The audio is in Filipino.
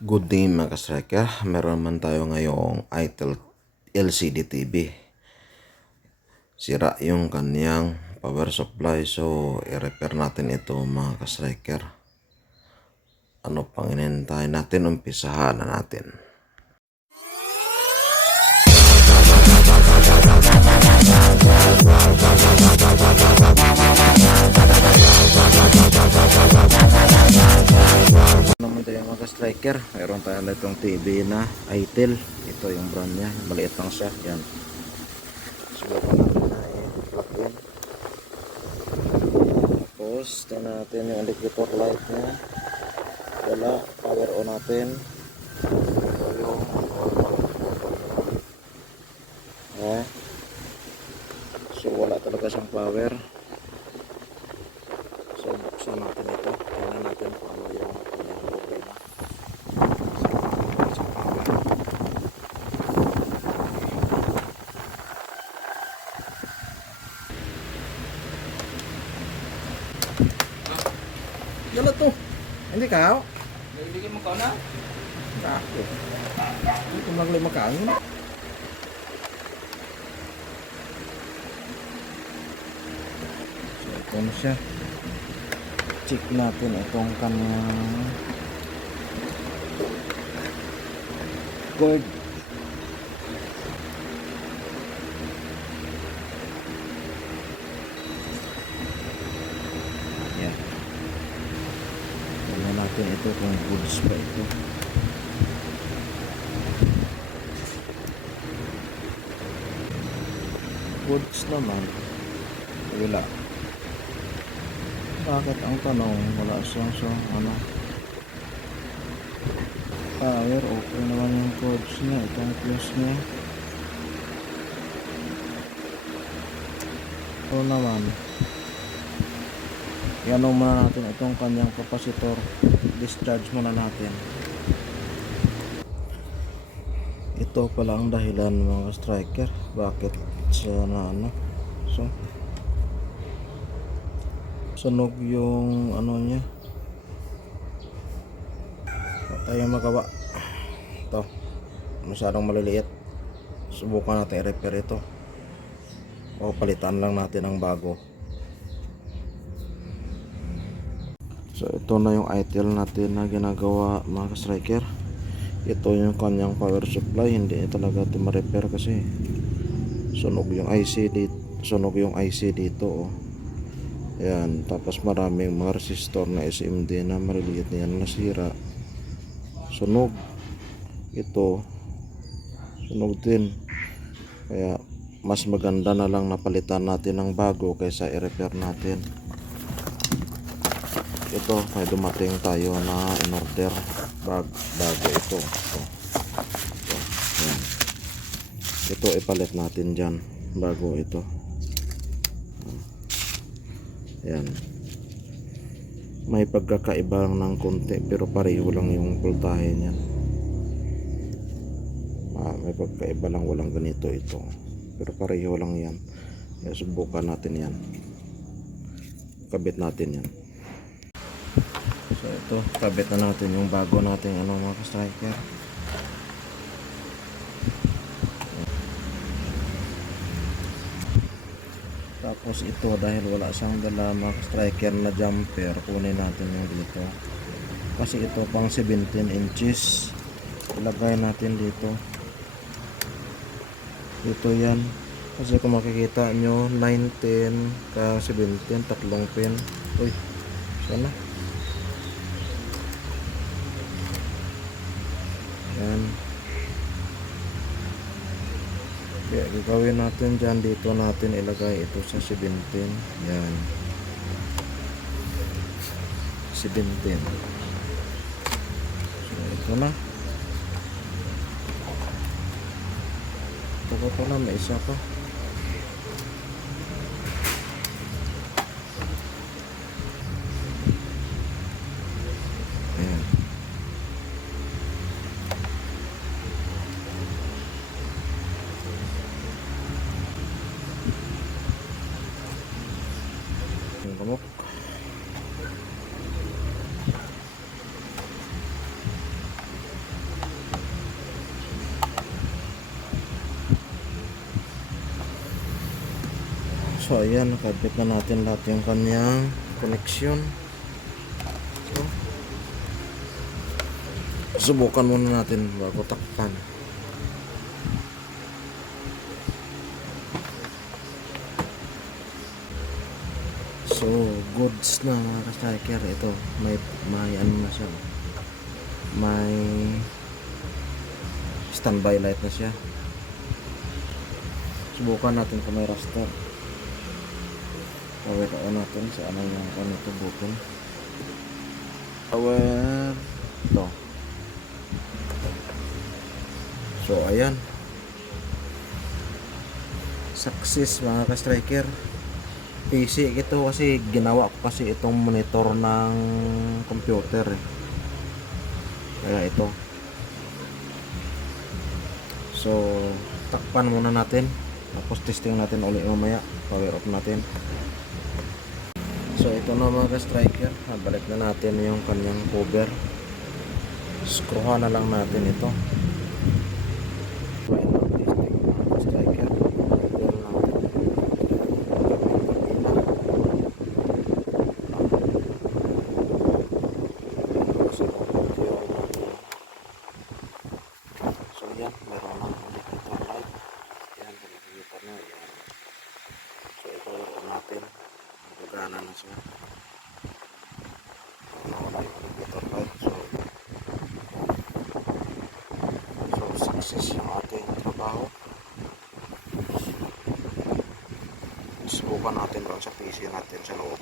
Good day mga ka-striker, meron naman tayo ngayong ITEL LCD TV. Sira yung kanyang power supply, so i-repair natin ito mga ka-striker. Ano pang inintay natin, umpisahan na natin. Naman tayo mga striker, mayroon tayo na itong TV na ITEL. Ito yung brand niya, maliit lang siya. Yan, subukan natin na i-plug in. Tapos ito natin yung indicator light niya, wala. Power on natin. Ito yung so wala talaga siyang power. So buksan natin ito, tingnan natin kung ano yung kanyang problema. Yala to, hindi ka? Bigyan mo ka na? Bakit? Hindi ko lang makain. So ito na siya. Check natin itong kanyang cord. Yan. Tingnan natin ito kung goods pa ito. Goods naman. Wala. Bakit ang tanong wala siyang power? Okay naman yung cords niya, itong fuse niya. Ito naman, ianong muna natin itong kanyang capacitor. Discharge muna natin. Ito pala ang dahilan mga striker, bakit siya so sunog yung niya. Tayo magawa ito, masyadong maliliit. Subukan natin i-repair ito o palitan lang natin ang bago. So ito na yung ITEL natin na ginagawa mga striker. Ito yung kanyang power supply, hindi talaga ito ma-repair kasi sunog yung IC dito oh. Ayan, tapos maraming mga resistor na SMD na maliliit na yan nasira. Sunog. Ito sunog din. Kaya mas maganda na lang napalitan natin ng bago kaysa i-repair natin. Ito, may dumating tayo na in-order bago ito. Ayan. Ito ipalit natin dyan bago ito. Ayan. May pagkakaiba lang ng konti pero pareho lang yung voltahe niya. May pagkaiba lang, walang ganito ito. Pero pareho lang yan. Kaya subukan natin yan. Kabit natin yan. So ito, kabit na natin yung bago natin mga striker. Tapos ito, dahil wala siyang dala mga striker na jumper, kunin natin yung dito. Kasi ito pang 17 inches. Ilagay natin dito. Dito yan. Kasi kung makikita nyo, 9, 10, ka 17, tatlong pin. Uy, sana. Yan. Kaya gagawin natin dyan, dito natin ilagay ito sa 17. Yan, 17. So ito na. Ito ko pala, may isa pa. Ayan. Yung kamok. So ayan, nakabit na natin lahat yung kanyang connection. So, subukan muna natin bago takpan. So goods na mga ka-striker. Ito may ano na siya, may standby light na siya. Subukan natin kung may raster. Power on natin sa ano yung kanito button. Power ito. So ayan, success mga ka-striker. PC ito kasi ginawa ko kasi itong monitor ng computer eh. Kaya ito. So takpan muna natin, tapos testing natin ulit mamaya. Power off natin. So ito na mga ka-striker, balik na natin yung kanyang cover. Screwhan na lang natin ito. Yan, meron na indicator light. Yan, nakikita na yan. So ito meron natin, gagana na siya. Wala yung indicator light. So success yung ating trabaho. Subukan natin doon sa PC natin sa loob.